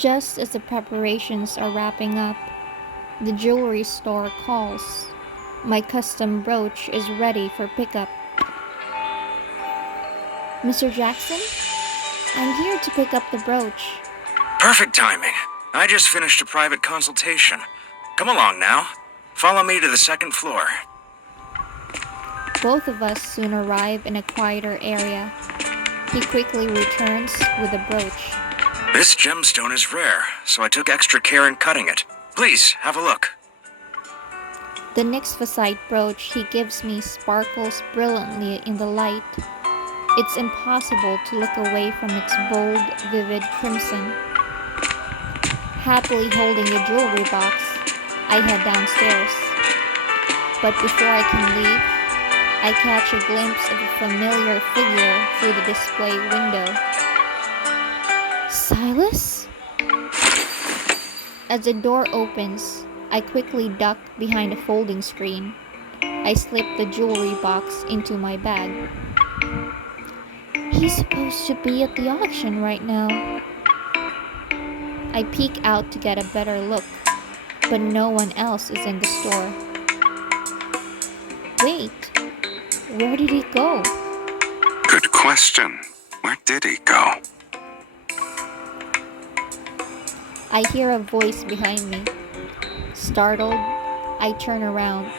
Just as the preparations are wrapping up, the jewelry store calls. My custom brooch is ready for pickup. Mr. Jackson, I'm here to pick up the brooch. Perfect timing. I just finished a private consultation. Come along now. Follow me to the second floor. Both of us soon arrive in a quieter area. He quickly returns with a brooch. This gemstone is rare, so I took extra care in cutting it. Please, have a look. The Nyxphosite brooch he gives me sparkles brilliantly in the light. It's impossible to look away from its bold, vivid crimson. Happily holding the jewelry box, I head downstairs. But before I can leave, I catch a glimpse of a familiar figure through the display window. Sylus? As the door opens, I quickly duck behind a folding screen. I slip the jewelry box into my bag. He's supposed to be at the auction right now. I peek out to get a better look, but no one else is in the store. Wait, where did he go? Good question. Where did he go? I hear a voice behind me. Startled, I turn around.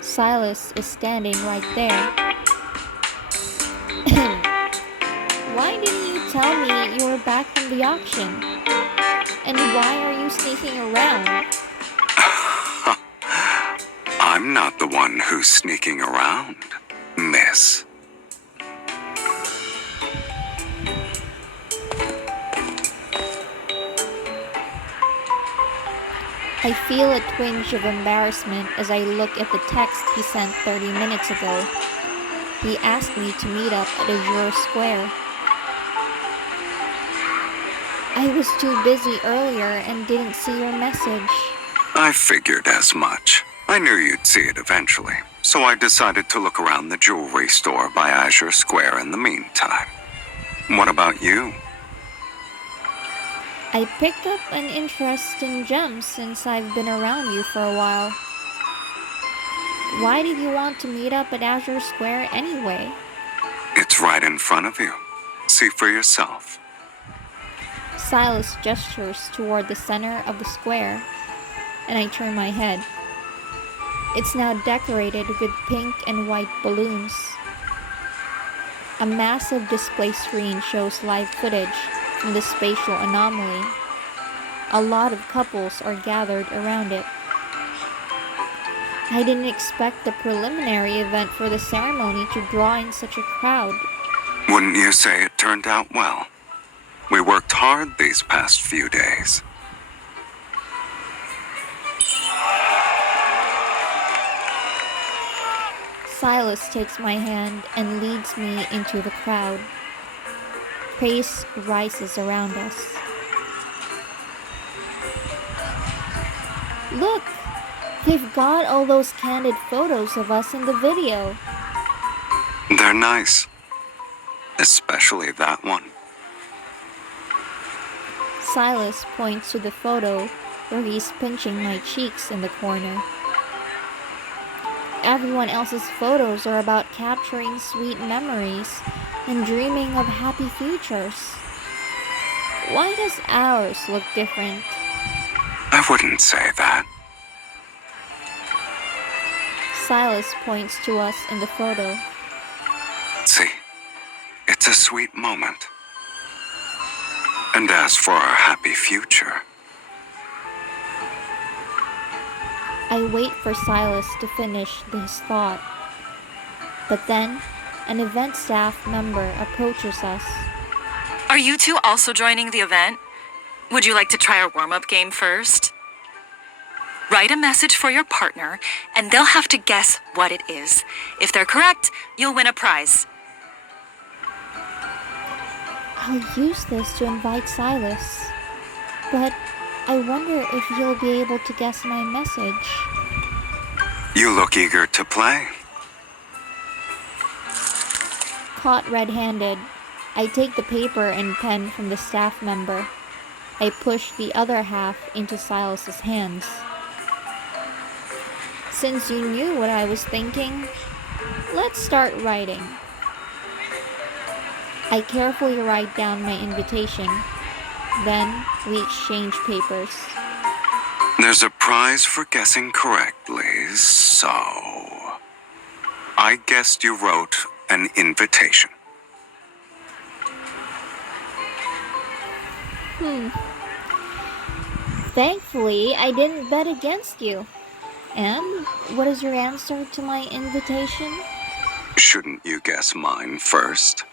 Sylus is standing right there. Why didn't you tell me you were back from the auction? And why are you sneaking around? I'm not the one who's sneaking around, miss. I feel a twinge of embarrassment as I look at the text he sent 30 minutes ago. He asked me to meet up at Azure Square. I was too busy earlier and didn't see your message. I figured as much. I knew you'd see it eventually, so I decided to look around the jewelry store by Azure Square in the meantime. What about you? I picked up an interest in gems since I've been around you for a while. Why did you want to meet up at Azure Square anyway? It's right in front of you. See for yourself. Sylus gestures toward the center of the square, and I turn my head. It's now decorated with pink and white balloons. A massive display screen shows live footage from the spatial anomaly. A lot of couples are gathered around it. I didn't expect the preliminary event for the ceremony to draw in such a crowd. Wouldn't you say it turned out well? We worked hard these past few days. Sylus takes my hand and leads me into the crowd. Praise rises around us. Look! They've got all those candid photos of us in the video. They're nice. Especially that one. Sylus points to the photo where he's pinching my cheeks in the corner. Everyone else's photos are about capturing sweet memories and dreaming of happy futures. Why does ours look different? I wouldn't say that. Sylus points to us in the photo. See, it's a sweet moment. And as for our happy future, I wait for Sylus to finish his thought. But then, an event staff member approaches us. Are you two also joining the event? Would you like to try our warm-up game first? Write a message for your partner, and they'll have to guess what it is. If they're correct, you'll win a prize. I'll use this to invite Sylus. But I wonder if he'll be able to guess my message. you look eager to play. Caught red-handed, I take the paper and pen from the staff member. I pushed the other half into Silas's hands. Since you knew what I was thinking, let's start writing. I carefully write down my invitation. Then we exchange papers. There's a prize for guessing correctly, so... I guessed you wrote an invitation. Thankfully, I didn't bet against you. And what is your answer to my invitation? Shouldn't you guess mine first?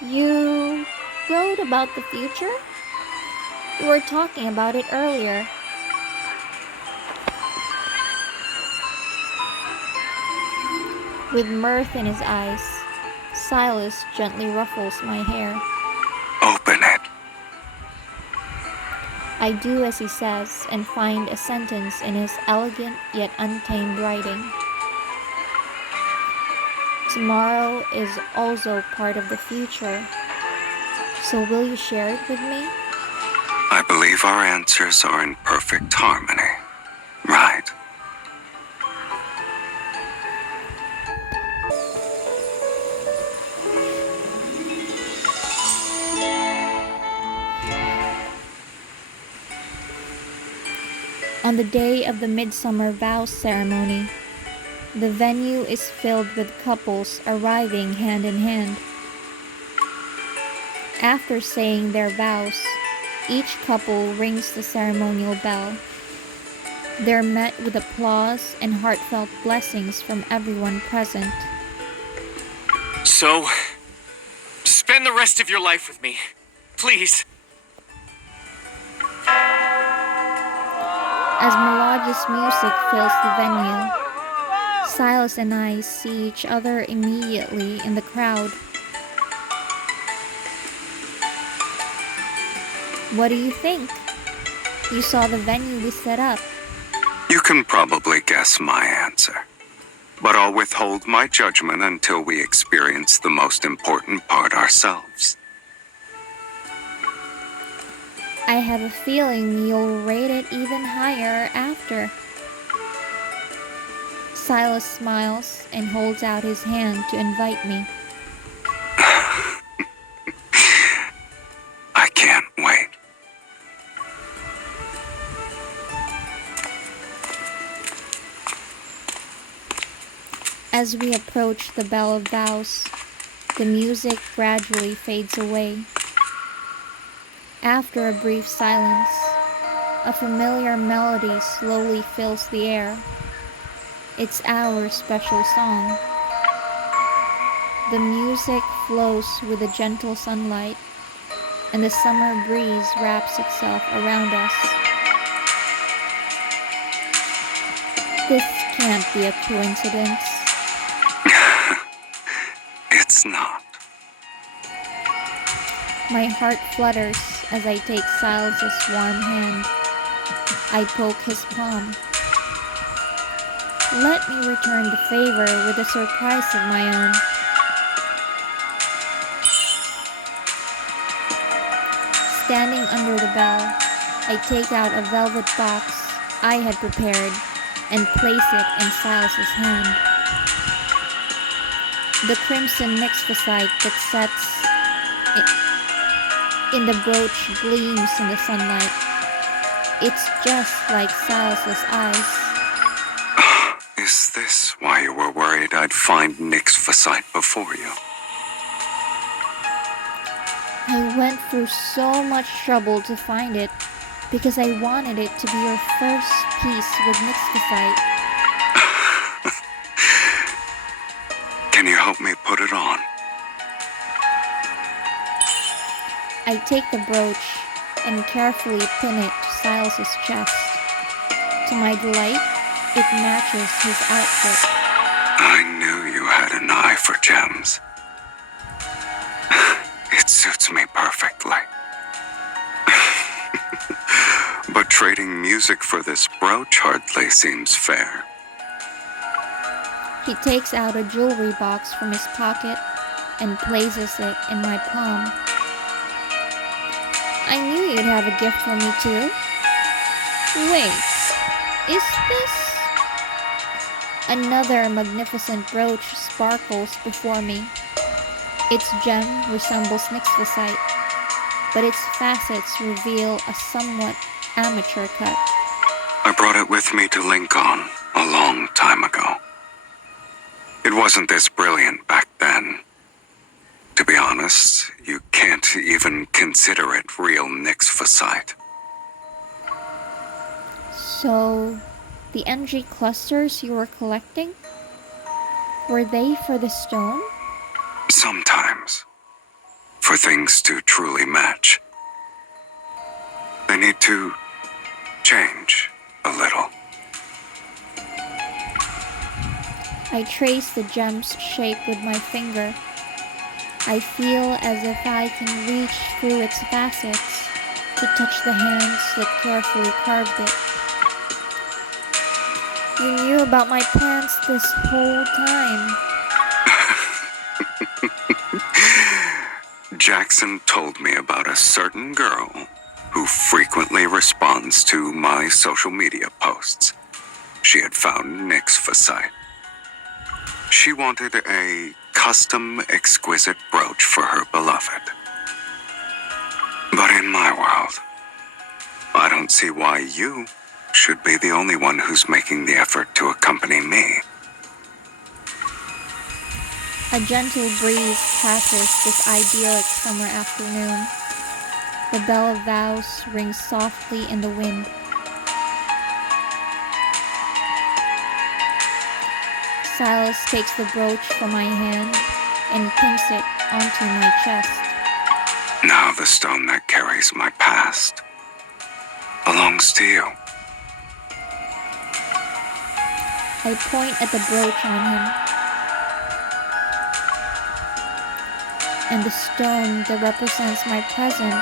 You wrote about the future? We were talking about it earlier. With mirth in his eyes, Sylus gently ruffles my hair. Open it. I do as he says and find a sentence in his elegant yet untamed writing. Tomorrow is also part of the future. So will you share it with me? I believe our answers are in perfect harmony. Right. On the day of the midsummer vows ceremony, the venue is filled with couples arriving hand in hand. After saying their vows, each couple rings the ceremonial bell. They're met with applause and heartfelt blessings from everyone present. So, spend the rest of your life with me. Please. As melodious music fills the venue, Sylus and I see each other immediately in the crowd. What do you think? You saw the venue we set up. You can probably guess my answer. But I'll withhold my judgment until we experience the most important part ourselves. I have a feeling you'll rate it even higher after. Sylus smiles and holds out his hand to invite me. I can't wait. As we approach the Bell of Vows, the music gradually fades away. After a brief silence, a familiar melody slowly fills the air. It's our special song. The music flows with the gentle sunlight, and the summer breeze wraps itself around us. This can't be a coincidence. It's not. My heart flutters as I take Silas's warm hand. I poke his palm. Let me return the favor with a surprise of my own. Standing under the bell, I take out a velvet box I had prepared and place it in Silas's hand. The crimson nyxphosite that sets in the brooch gleams in the sunlight. It's just like Silas's eyes. Is this why you were worried I'd find nyxphosite before you? I went through so much trouble to find it because I wanted it to be your first piece with nyxphosite. Can you help me put it on? I take the brooch and carefully pin it to Silas's chest. To my delight, it matches his outfit. I knew you had an eye for gems. It suits me perfectly. But trading music for this brooch hardly seems fair. He takes out a jewelry box from his pocket and places it in my palm. I knew you'd have a gift for me too. Wait, is this? Another magnificent brooch sparkles before me. Its gem resembles Nyxphosite, but its facets reveal a somewhat amateur cut. I brought it with me to Lincoln a long time ago. It wasn't this brilliant back then. To be honest, you can't even consider it real Nyxphosite. So, the NG clusters you were collecting? Were they for the stone? Sometimes, for things to truly match, they need to change a little. I trace the gem's shape with my finger. I feel as if I can reach through its facets to touch the hands that carefully carved it. You knew about my plans this whole time. Jackson told me about a certain girl who frequently responds to my social media posts. She had found Nyxphosite. She wanted a custom, exquisite brooch for her beloved. But in my world, I don't see why you should be the only one who's making the effort to accompany me. A gentle breeze passes this idyllic summer afternoon. The bell of vows rings softly in the wind. Sylus takes the brooch from my hand and pinks it onto my chest. Now the stone that carries my past belongs to you. I point at the brooch on him, and the stone that represents my present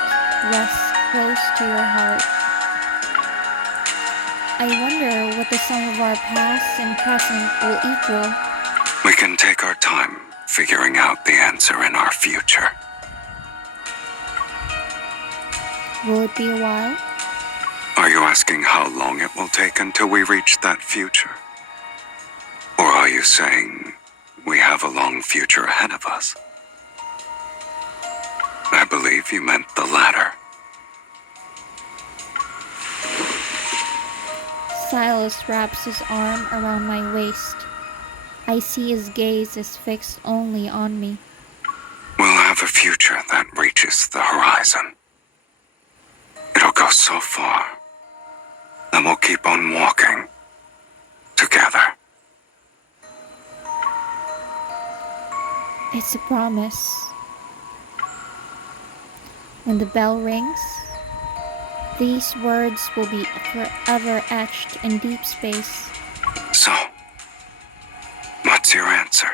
rests close to your heart. I wonder what the sum of our past and present will equal. We can take our time figuring out the answer in our future. Will it be a while? Are you asking how long it will take until we reach that future? Or are you saying we have a long future ahead of us? I believe you meant the latter. Sylus wraps his arm around my waist. I see his gaze is fixed only on me. We'll have a future that reaches the horizon. It'll go so far that we'll keep on walking together. It's a promise. When the bell rings, these words will be forever etched in deep space. So, what's your answer?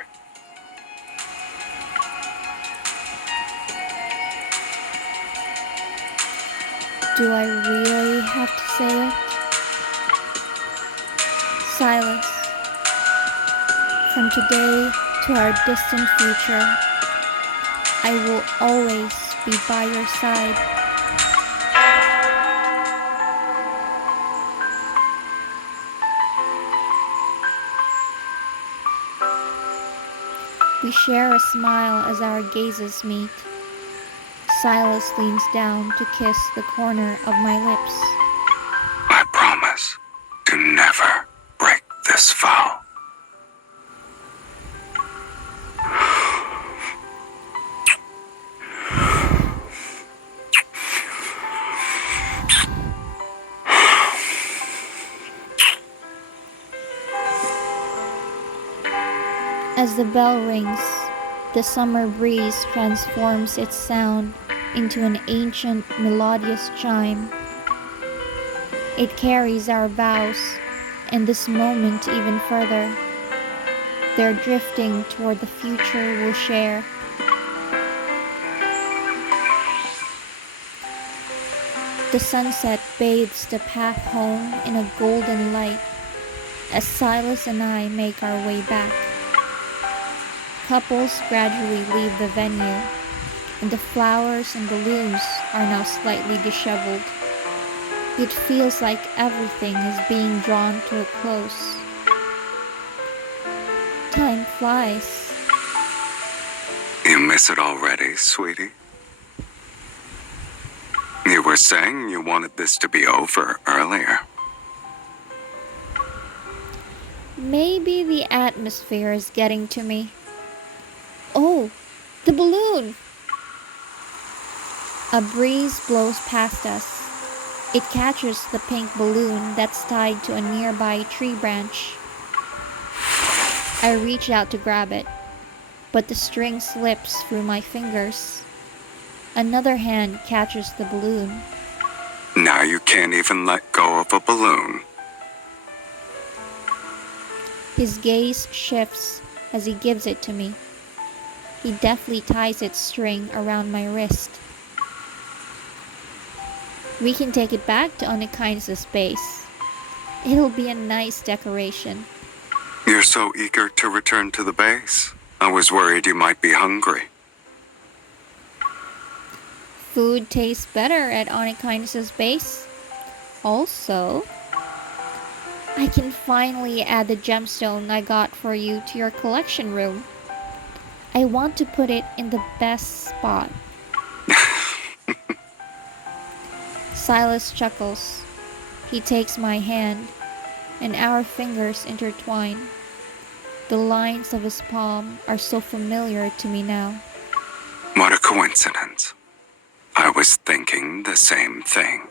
Do I really have to say it? Sylus, from today to our distant future, I will always be by your side. We share a smile as our gazes meet. Sylus leans down to kiss the corner of my lips. I promise to never break this vow. As the bell rings, the summer breeze transforms its sound into an ancient melodious chime. It carries our vows and this moment even further. They're drifting toward the future we'll share. The sunset bathes the path home in a golden light as Sylus and I make our way back. Couples gradually leave the venue, and the flowers and balloons are now slightly disheveled. It feels like everything is being drawn to a close. Time flies. You miss it already, sweetie? You were saying you wanted this to be over earlier. Maybe the atmosphere is getting to me. Oh, the balloon! A breeze blows past us. It catches the pink balloon that's tied to a nearby tree branch. I reach out to grab it, but the string slips through my fingers. Another hand catches the balloon. Now you can't even let go of a balloon. His gaze shifts as he gives it to me. He deftly ties its string around my wrist. We can take it back to Onyx's base. It'll be a nice decoration. You're so eager to return to the base. I was worried you might be hungry. Food tastes better at Onyx's base. Also, I can finally add the gemstone I got for you to your collection room. I want to put it in the best spot. Sylus chuckles. He takes my hand, and our fingers intertwine. The lines of his palm are so familiar to me now. What a coincidence. I was thinking the same thing.